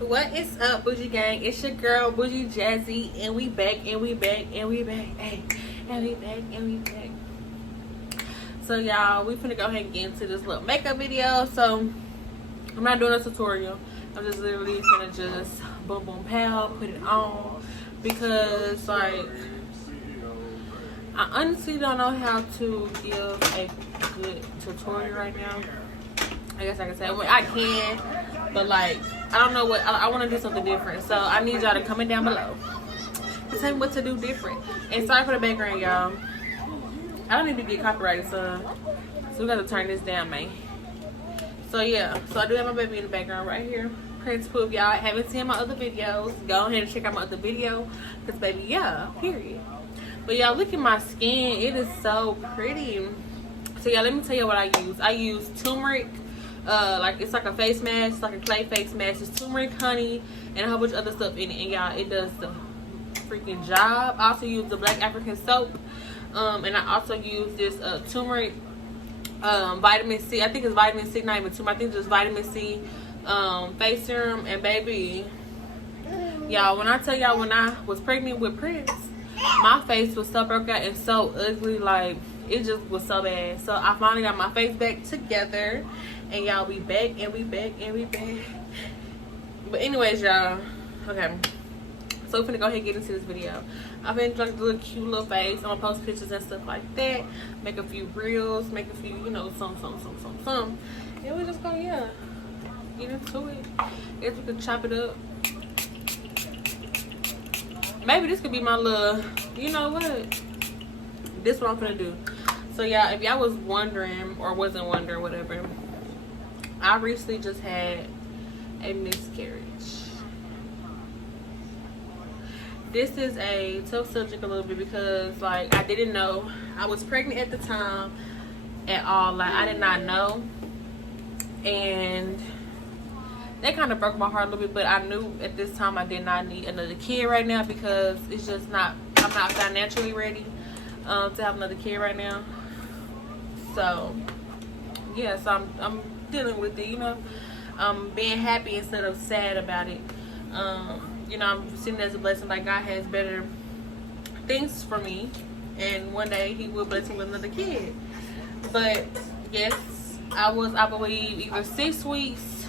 What is up, Bougie gang? It's your girl Boujiee Jazzy, and we back, and we back, and we back, hey, and we back, and we back. So y'all, we finna go ahead and get into this little makeup video. So I'm not doing a tutorial. I'm just literally finna just boom boom pow, put it on, because like I honestly don't know how to give a good tutorial right now. I guess I can say, well, I can, but like I don't know what I want to do something different. So I need y'all to comment down below to tell me what to do different. And sorry for the background, y'all. I don't need to get copyrighted, so we got to turn this down, man. So yeah, so I do have my baby in the background right here. Prince Pooh. If y'all haven't seen my other videos, go ahead and check out my other video, because baby, yeah, period. But y'all, look at my skin. It is so pretty. So yeah, let me tell you what I use. I use turmeric. Like it's like a face mask, like a clay face mask. It's turmeric, honey, and a whole bunch of other stuff in it. And y'all, it does the freaking job. I also use the Black African soap, and I also use this turmeric vitamin C. I think it's vitamin C, not even turmeric. I think it's just vitamin C face serum. And baby, y'all, when I tell y'all, when I was pregnant with Prince, my face was so broke out and so ugly, like it just was so bad. So I finally got my face back together, and y'all, we back, and we back, and we back. But anyways, y'all, okay, so we're gonna go ahead and get into this video. I've been like do a cute little face. I'm gonna post pictures and stuff like that, make a few reels, make a few, you know, some, and we're just gonna, yeah, get into it. If we can chop it up. Maybe this could be my little, you know what, this is what I'm gonna do. So yeah, if y'all was wondering or wasn't wondering, whatever, I recently just had a miscarriage. This is a tough subject a little bit, because like I didn't know I was pregnant at the time at all. Like I did not know, and that kind of broke my heart a little bit. But I knew at this time I did not need another kid right now, because it's just not, I'm not financially ready to have another kid right now. So yeah, so I'm dealing with it, you know. Being happy instead of sad about it. You know, I'm seeing it as a blessing. Like God has better things for me, and one day He will bless me with another kid. But yes, I was, I believe, either 6 weeks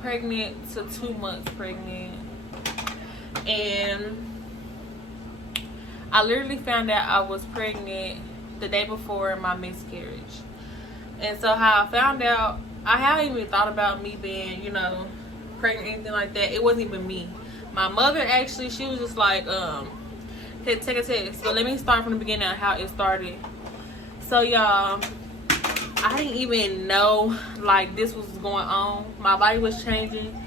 pregnant to 2 months pregnant, and I literally found out I was pregnant the day before my miscarriage. And so how I found out, I haven't even thought about me being, you know, pregnant or anything like that. It wasn't even me. My mother actually, she was just like, take a test. So let me start from the beginning of how it started. So y'all, I didn't even know like this was going on. My body was changing.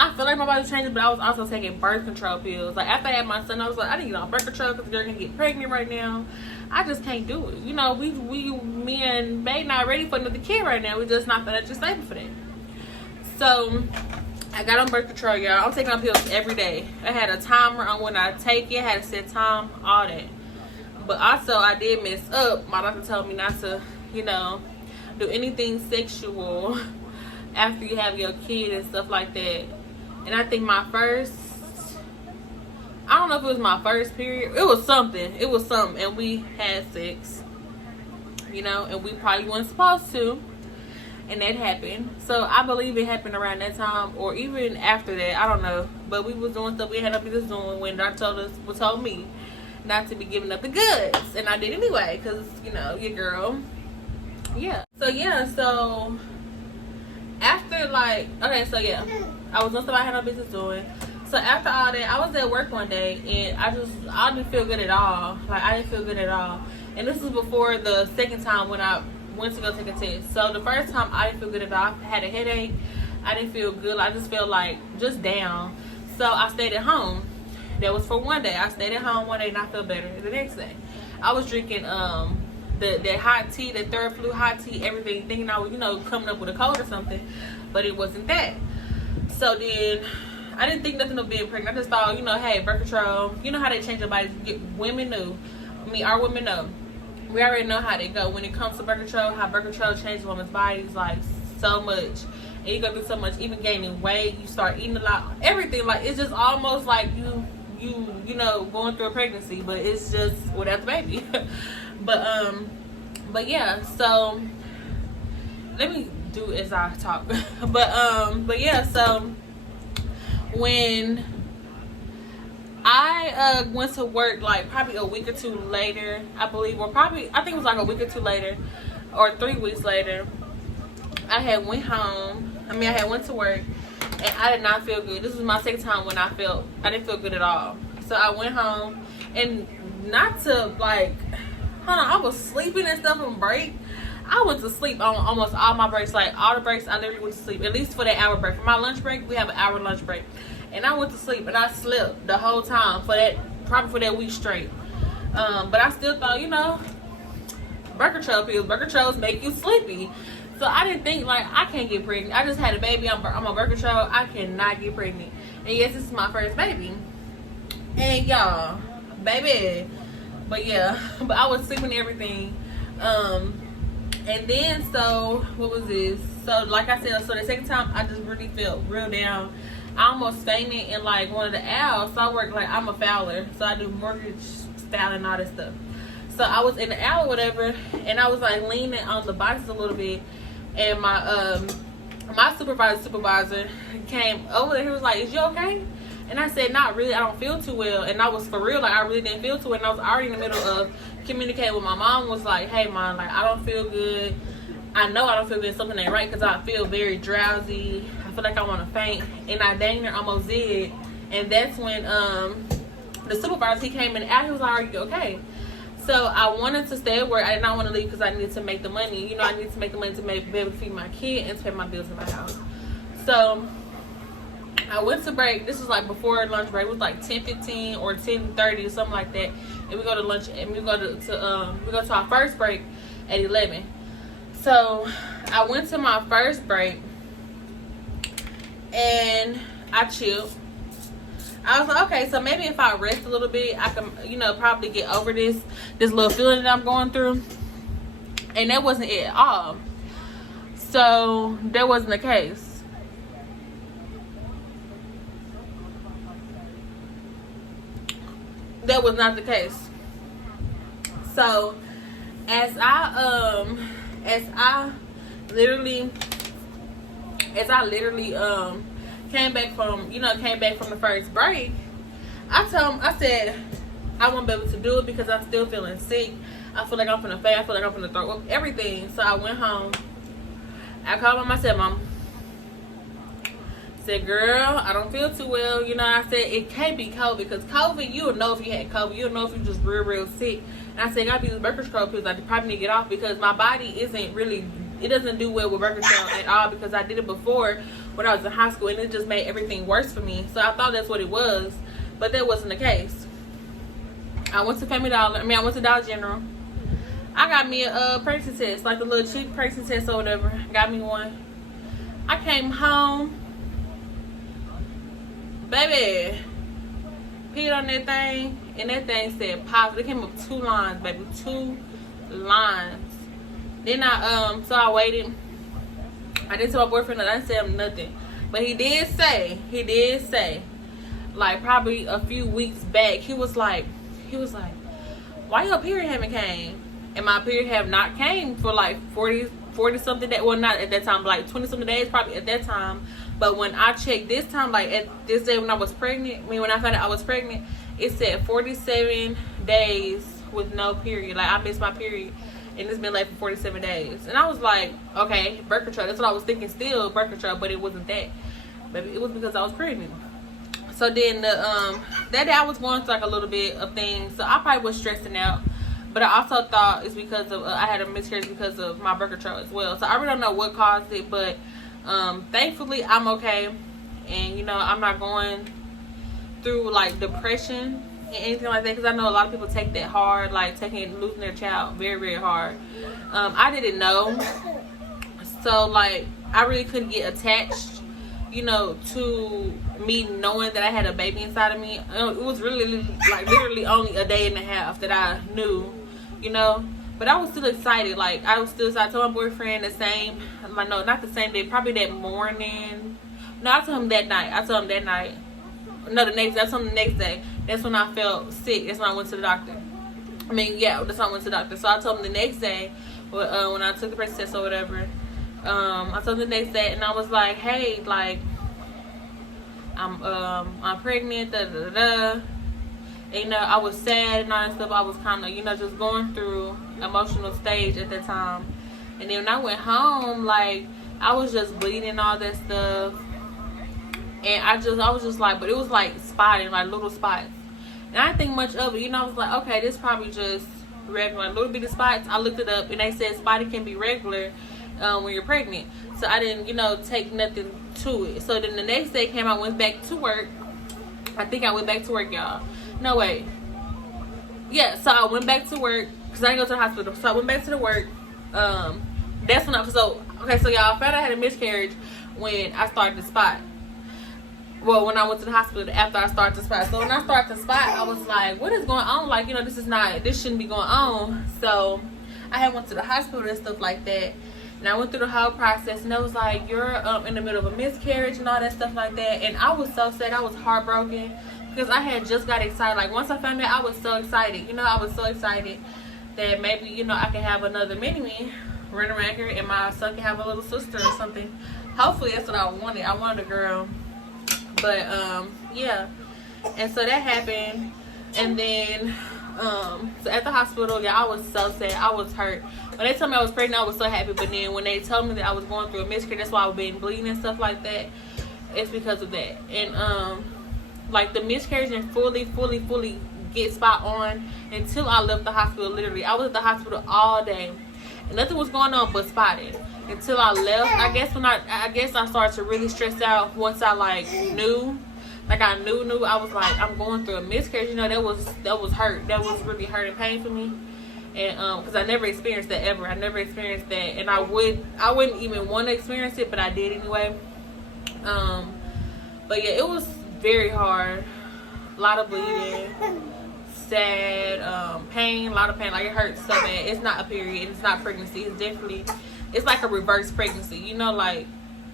I feel like my body was changing, but I was also taking birth control pills. Like after I had my son, I was like, I need to get on birth control, because they're gonna get pregnant right now. I just can't do it. You know, me and Bae not ready for another kid right now. We're just not financially stable for that. So I got on birth control, y'all. I'm taking my pills every day. I had a timer on when I take it. I had a set time, all that. But also, I did mess up. My doctor told me not to, you know, do anything sexual after you have your kid and stuff like that. And I think my first, I don't know if it was my first period. It was something. It was something. And we had sex, you know, and we probably weren't supposed to. And that happened. So I believe it happened around that time, or even after that. I don't know. But we was doing stuff we had no business doing when doctor told me not to be giving up the goods. And I did anyway, because, you know, your girl. Yeah. So yeah, so after like, okay, so yeah, I was doing stuff I had no business doing. So after all that, I was at work one day, and I didn't feel good at all. Like I didn't feel good at all. And this was before the second time when I went to go take a test. So the first time I didn't feel good at all. I had a headache. I didn't feel good. I just felt like just down. So I stayed at home. That was for one day. I stayed at home one day and I felt better the next day. I was drinking that hot tea, that third flu hot tea, everything, thinking I was, you know, coming up with a cold or something, but it wasn't that. So then I didn't think nothing of being pregnant. I just thought, you know, hey, birth control, you know how they change their bodies. Women knew. I mean, our women know. We already know how they go when it comes to birth control, how birth control changes women's bodies like so much. and you go through so much, even gaining weight, you start eating a lot, everything. Like, it's just almost like you know, going through a pregnancy, but it's just without the baby. but yeah, so let me do as I talk. but yeah, so when I went to work, like probably a week or two later, I believe, or probably, I think it was like a week or two later, or 3 weeks later, I had went home. I had went to work, and I did not feel good. This was my second time when I didn't feel good at all. So I went home, and not to like, hold on, I was sleeping and stuff on break. I went to sleep on almost all my breaks. Like, all the breaks, I literally went to sleep, at least for that hour break. For my lunch break, we have an hour lunch break. And I went to sleep, and I slept the whole time probably for that week straight. But I still thought, you know, burger pills make you sleepy. So I didn't think, like, I can't get pregnant. I just had a baby. I'm on burger control. I cannot get pregnant. And yes, this is my first baby. And y'all, baby. But yeah, but I was sleeping and everything. And then, so what was this? So like I said, so the second time I just really felt real down. I almost fainted in like one of the aisles. So I work, like, I'm a fowler, so I do mortgage styling and all that stuff. So I was in the aisle or whatever, and I was like leaning on the boxes a little bit, and my supervisor came over there. He was like, "Is you okay?" And I said, "Not really, I don't feel too well." And I was for real, like, I really didn't feel too well. And I was already in the middle of communicating with my mom. Was like, "Hey mom, like, I don't feel good. I know I don't feel good. Something ain't right, because I feel very drowsy. I feel like I want to faint." And I dang near almost did. And that's when the supervisor, he came in and out. He was like, "Are you okay?" So I wanted to stay at work. I did not want to leave because I needed to make the money. You know, I needed to make the money to be able to feed my kid and to pay my bills in my house. So I went to break. This was like before lunch break. It was like 10:15 or 10:30 or something like that. And we go to lunch, and we go to our first break at 11. So I went to my first break, and I chilled. I was like, okay, so maybe if I rest a little bit, I can, you know, probably get over this little feeling that I'm going through. And that wasn't it at all. So that wasn't the case. That was not the case. So as I literally came back from the first break, I told him, I said, I won't be able to do it because I'm still feeling sick. I feel like I'm finna faint. I feel like I'm finna throw up, everything. So I went home. I called Mom. I said, "Mom," I said, "Girl, I don't feel too well." You know, I said, "It can't be COVID, because COVID, you'll know if you had COVID. You'll know if you're just real sick." And I said, "Gotta be these birth control pills. I probably need to get off, because my body it doesn't do well with birth control at all, because I did it before when I was in high school, and it just made everything worse for me." So I thought that's what it was, but that wasn't the case. I went to I went to Dollar General. I got me a pregnancy test, like a little cheap pregnancy test or whatever. Got me one. I came home, baby, peed on that thing, and that thing said positive. It came up 2 lines, baby, 2 lines. Then so I waited. I didn't tell my boyfriend that. I didn't tell him nothing, but he did say, like probably a few weeks back, he was like, "Why your period haven't came?" And my period have not came for like 40 something days. Well, not at that time, but like 20 something days probably at that time. But when I checked this time, like at this day when I was pregnant, when I found out I was pregnant, it said 47 days with no period. Like, I missed my period, and it's been late for 47 days. And I was like, okay, birth control. That's what I was thinking, still birth control, but it wasn't that. Baby, it was because I was pregnant. So then that day I was going through like a little bit of things, so I probably was stressing out. But I also thought it's because of I had a miscarriage because of my birth control as well. So I really don't know what caused it, but thankfully I'm okay, and you know, I'm not going through like depression and anything like that, because I know a lot of people take that hard, like losing their child very, very hard. I didn't know, so like I really couldn't get attached, you know, to me knowing that I had a baby inside of me. It was really like literally only a day and a half that I knew, you know. But I was still excited. Like, I was still excited. I told my boyfriend the same, like, no, not the same day, probably that morning. No, I told him that night. No, the next day. I told him the next day. That's when I felt sick. That's when I went to the doctor. I mean, yeah, that's when I went to the doctor. So I told him the next day, when I took the pregnancy test or whatever, I told him the next day, and I was like, hey, like, I'm pregnant, And, you know, I was sad and all that stuff. I was kind of, you know, just going through emotional stage at that time. And then when I went home, like, I was just bleeding and all that stuff. And I was just like, but it was like spotting, like little spots. And I didn't think much of it. You know, I was like, okay, this probably just regular, like little bitty spots. I looked it up, and they said spotting can be regular when you're pregnant. So I didn't, you know, take nothing to it. So then the next day came, I went back to work. I think I went back to work, y'all. No, wait. Yeah, so I went back to work because I didn't go to the hospital. So I went back to the work. That's when so y'all, I found out I had a miscarriage when I started to spot. Well, when I went to the hospital after I started to spot. So when I started to spot, I was like, what is going on? Like, you know, this shouldn't be going on. So I had went to the hospital and stuff like that. And I went through the whole process, and it was like, you're in the middle of a miscarriage and all that stuff like that. And I was so sad. I was heartbroken because I had just got excited. Like, once I found out, I was so excited. You know, I was so excited that maybe, you know, I could have another mini-me running around here, and my son can have a little sister or something. Hopefully, that's what I wanted. I wanted a girl. But, yeah. And so that happened. And then, so at the hospital, yeah, I was so sad. I was hurt. When they told me I was pregnant, I was so happy. But then when they told me that I was going through a miscarriage, that's why I was being bleeding and stuff like that. It's because of that. And, like, the miscarriage didn't fully get spot on until I left the hospital. Literally, I was at the hospital all day, and nothing was going on but spotting until I left. I guess I started to really stress out once I knew. Like, I knew I was like, I'm going through a miscarriage. You know, that was hurt. That was really hurt and pain for me. And because I never experienced that ever. I never experienced that, and I wouldn't even want to experience it, but I did anyway. But yeah, it was very hard. A lot of bleeding, sad, pain, a lot of pain. Like, it hurts so bad. It's not a period. It's not pregnancy. It's like a reverse pregnancy. You know, like,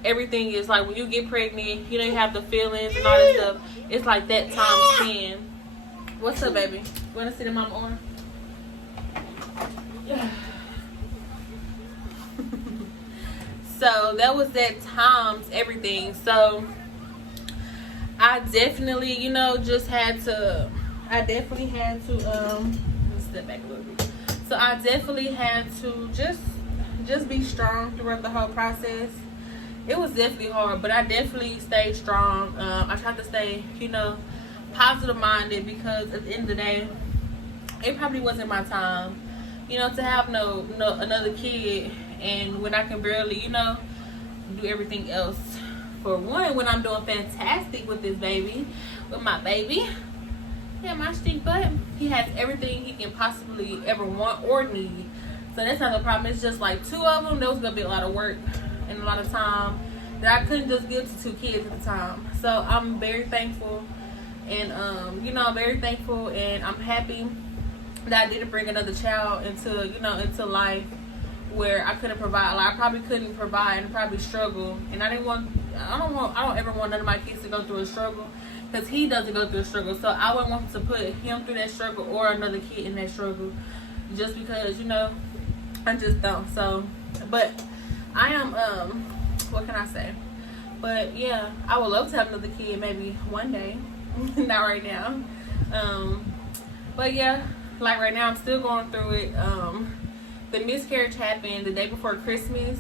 everything is like when you get pregnant, you know, you have the feelings and all that stuff. It's like that times 10. What's up, baby? You want to sit in mama on? Yeah. So that was that times everything. So I definitely, you know, just had to. Let me step back a little bit. So I definitely had to just be strong throughout the whole process. It was definitely hard, but I definitely stayed strong. I tried to stay, you know, positive minded, because at the end of the day, it probably wasn't my time, you know, to have no another kid, and when I can barely, you know, do everything else. For one, when I'm doing fantastic with this baby, with my baby, yeah, my stink butt, he has everything he can possibly ever want or need. So that's not the problem. It's just like two of them, there was gonna be a lot of work and a lot of time that I couldn't just give to two kids at the time. So I'm very thankful, and you know, I'm very thankful, and I'm happy that I didn't bring another child into life where I couldn't provide. Like, I probably couldn't provide and probably struggle, and I don't ever want none of my kids to go through a struggle, because he doesn't go through a struggle. So I wouldn't want to put him through that struggle or another kid in that struggle, just because, you know, I just don't. So, but I am, what can I say? But yeah, I would love to have another kid maybe one day. Not right now. But yeah, like right now I'm still going through it. The miscarriage happened the day before Christmas,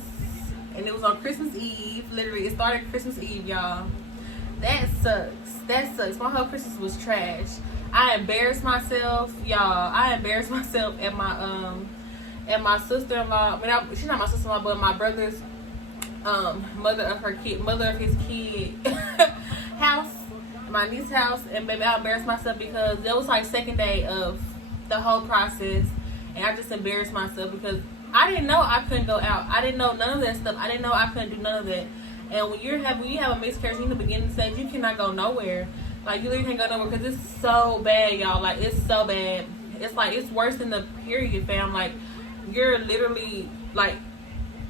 and it was on Christmas Eve. Literally, it started Christmas Eve, y'all. That sucks. My whole Christmas was trash. I embarrassed myself, y'all. At my sister-in-law. I mean, she's not my sister-in-law, but my brother's mother of his kid house, my niece's house. And baby, I embarrassed myself because that was like second day of the whole process, and I just embarrassed myself because I didn't know I couldn't go out. I didn't know none of that stuff. I didn't know I couldn't do none of that. And when you have a miscarriage in the beginning stage, you cannot go nowhere. Like, you literally can't go nowhere because it's so bad, y'all. Like, it's so bad. It's like, it's worse than the period, fam. Like, you're literally like,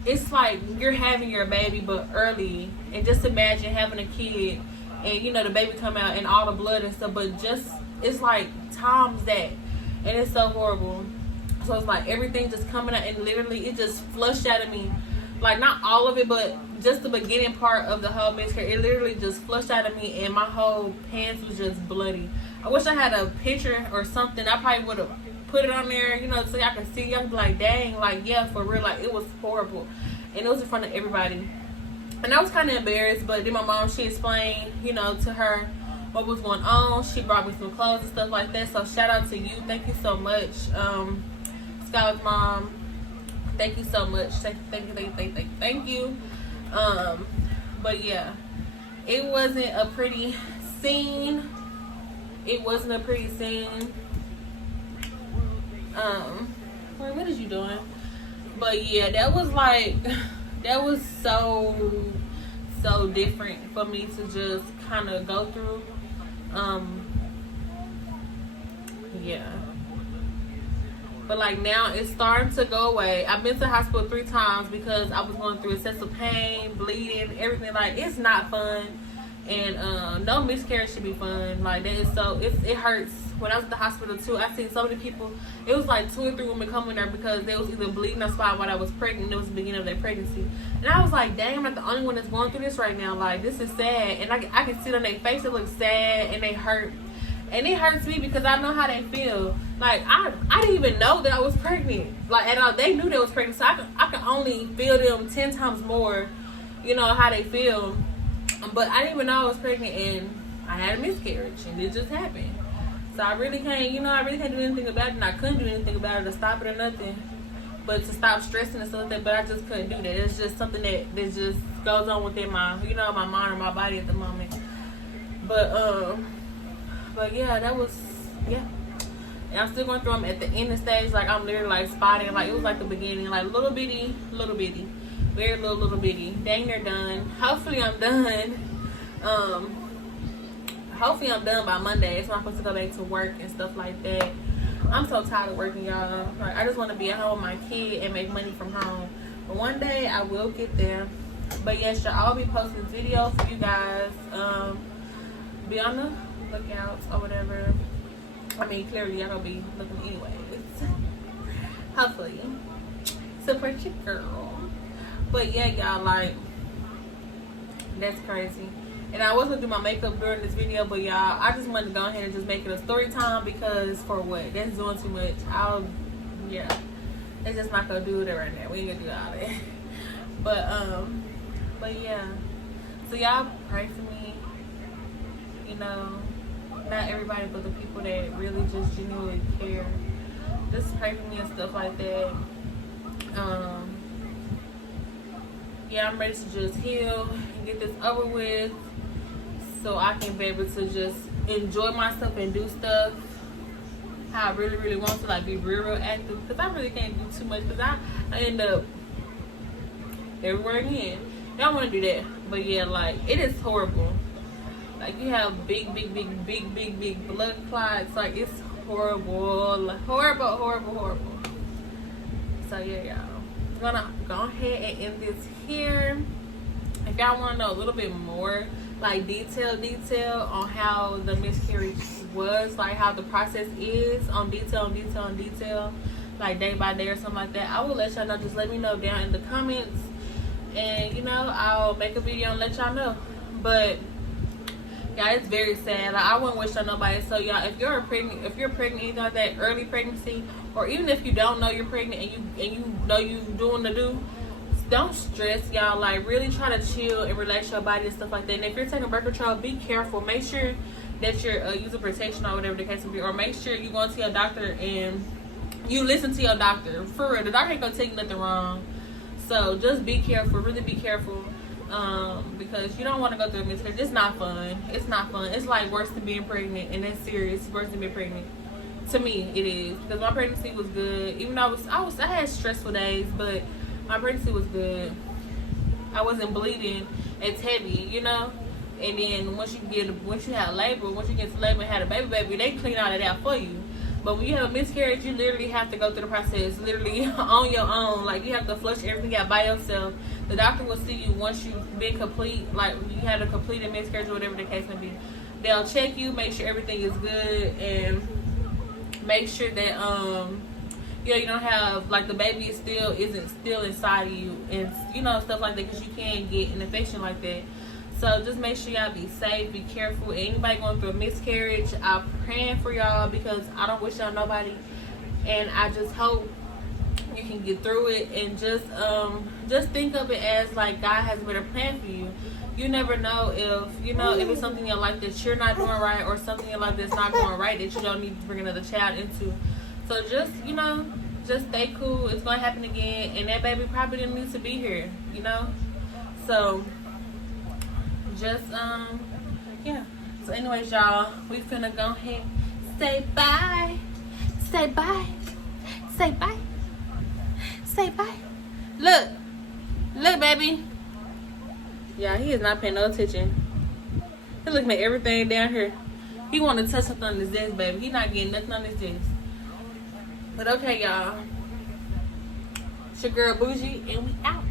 it's like you're having your baby but early. And just imagine having a kid and you know the baby come out and all the blood and stuff, but just it's like times that, and it's so horrible. So it's like everything just coming out, and literally it just flushed out of me, like not all of it, but just the beginning part of the whole miscarriage. It literally just flushed out of me, and my whole pants was just bloody. I wish I had a picture or something. I probably would have put it on there, you know, so y'all can see. Y'all can be like, dang, like yeah, for real, like it was horrible, and it was in front of everybody. And I was kind of embarrassed, but then my mom, she explained, you know, to her what was going on. She brought me some clothes and stuff like that. So shout out to you. Thank you so much. Skylar's mom, thank you so much. Thank you. But yeah, it wasn't a pretty scene. What is you doing? But yeah, that was so different for me to just kind of go through. Yeah. But like now it's starting to go away. I've been to the hospital 3 times because I was going through excessive pain, bleeding, everything. Like it's not fun, and no miscarriage should be fun. Like that is so it hurts. When I was at the hospital too, I seen so many people. It was like 2 or 3 women coming there because they was either bleeding or spot while I was pregnant. It was the beginning of their pregnancy, and I was like, dang, I'm not the only one that's going through this right now. Like this is sad, and I can see it on their face. It looks sad and they hurt. And it hurts me because I know how they feel. Like I didn't even know that I was pregnant. Like at all, they knew they was pregnant, so I can only feel them 10 times more. You know how they feel. But I didn't even know I was pregnant, and I had a miscarriage, and it just happened. So I really can't do anything about it, and I couldn't do anything about it to stop it or nothing. But to stop stressing and stuff like that, but I just couldn't do that. It's just something that just goes on within my, you know, my mind or my body at the moment. But yeah, that was, yeah. And I'm still going through them at the end of the stage. Like I'm literally like spotting, like it was like the beginning, like little bitty, very little bitty. Dang, they're done. Hopefully I'm done. Hopefully I'm done by Monday. So I'm supposed to go back to work and stuff like that. I'm so tired of working, y'all. Like I just want to be at home with my kid and make money from home. But one day I will get there. But yes, y'all, I'll be posting videos for you guys. Be on the lookout or whatever. I mean, clearly y'all gonna be looking anyways. Hopefully. Support your girl. But yeah, y'all, like, that's crazy. And I was gonna do my makeup during this video, but y'all, I just wanted to go ahead and just make it a story time because for what? That's doing too much. Yeah. It's just not gonna do it right now. We ain't gonna do all that. But yeah. So y'all pray for me. You know, not everybody, but the people that really just genuinely care. Just pray for me and stuff like that. Yeah, I'm ready to just heal and get this over with so I can be able to just enjoy myself and do stuff how I really want to, like be real active, because I really can't do too much because I end up everywhere again. Don't want to do that, but yeah, like it is horrible. Like you have big blood clots. Like it's horrible, horrible. So yeah, y'all, I'm gonna go ahead and end this here. If y'all want to know a little bit more, like detail on how the miscarriage was, like how the process is, on detail, like day by day or something like that, I will let y'all know. Just let me know down in the comments, and you know, I'll make a video and let y'all know. But yeah, it's very sad. Like I wouldn't wish on nobody. So y'all, if you're pregnant, anything like that, early pregnancy, or even if you don't know you're pregnant and you know you doing the do, don't stress, y'all. Like really try to chill and relax your body and stuff like that. And if you're taking birth control, be careful. Make sure that you're using protection or whatever the case may be, or make sure you go to your doctor and you listen to your doctor. For real, the doctor ain't gonna tell you nothing wrong. So just be careful, really be careful. Because you don't want to go through a miscarriage. It's not fun. It's like worse than being pregnant, and that's serious. Worse than being pregnant. To me, it is, because my pregnancy was good. Even though I had stressful days, but my pregnancy was good. I wasn't bleeding as heavy, you know. And then once you have labor, once you get to labor and have a baby, they clean all of that for you. But when you have a miscarriage, you literally have to go through the process literally on your own. Like, you have to flush everything out by yourself. The doctor will see you once you've been complete, like you had a completed miscarriage or whatever the case may be. They'll check you, make sure everything is good, and make sure that you don't have, like, the baby isn't still inside of you, and stuff like that, because you can get an infection like that. So just make sure y'all be safe, be careful. Anybody going through a miscarriage, I'm praying for y'all, because I don't wish y'all nobody, and I just hope you can get through it. And just think of it as like God has a better plan for you. You never know if it's something in your life that you're not doing right, or something in your life that's not going right that you don't need to bring another child into. So just stay cool. It's gonna happen again, and that baby probably didn't need to be here. So just yeah. So anyways, y'all, we finna go ahead, say bye, say bye, say bye, say bye. Look, baby. Yeah, he is not paying no attention. He looking at everything down here. He want to touch something on his desk, baby. He not getting nothing on his desk. But okay, y'all. It's your girl Boujiee, and we out.